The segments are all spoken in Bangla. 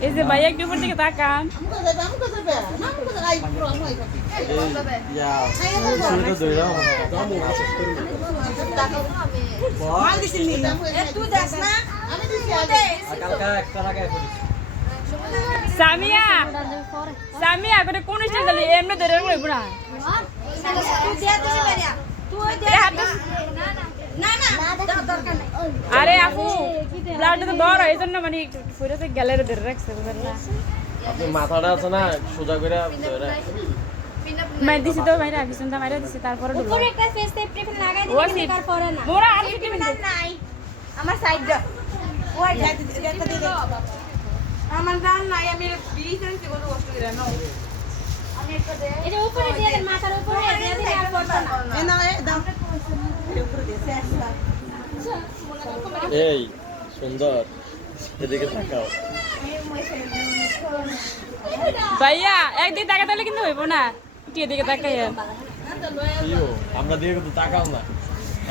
এই যে ভাই একটু উপর দিকে তাকান সামিয়া সামিয়া করে কোন স্টাইল দিলি এমনি ধরে লইব না আরে আপু ব্লাডটা তো বড় এই জন্য মানে ফুরেতে গ্যালারি ধরে রাখছে বুঝলেন না আপনি মাথাটা আছে না সোজা করে ধরে মাই দিছি তো মাইরা কিছু না মাইরা দিছি তারপরে ঢুকলো উপরে একটা ফেস প্রিপেন লাগাই দিবি তারপরে না মোরা আর কি মিনিট নাই আমার সাইড দাও ওই একটা দিয়ে দে আমার দান নাই আমি বিরিয়ানি কোনো কষ্ট করে না আমি একটা দে এটা উপরে দিয়ে দে মাথার উপরে দিয়ে দিলে আর পড়তো না এই না এই দাও উপরে দিয়ে এই সুন্দর এদিকে তাকাও ভাইয়া একদিকে তাকাতে হলে কিন্তু হইব না একটু এদিকে তাকাইয়া ইয়ো আমরা দিকে তো তাকাও না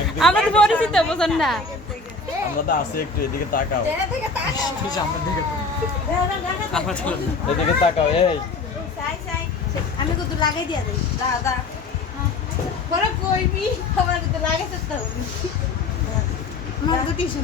একদম আমরা তো পরিচিত বুঝেন না আমরা তো আছে একটু এদিকে তাকাও এদিকে তাকাও এই আমি কত লাগাই দিয়া দেই দাদা পরে কইবি আমার কত লাগাইতে তো আমার তো টিস্যু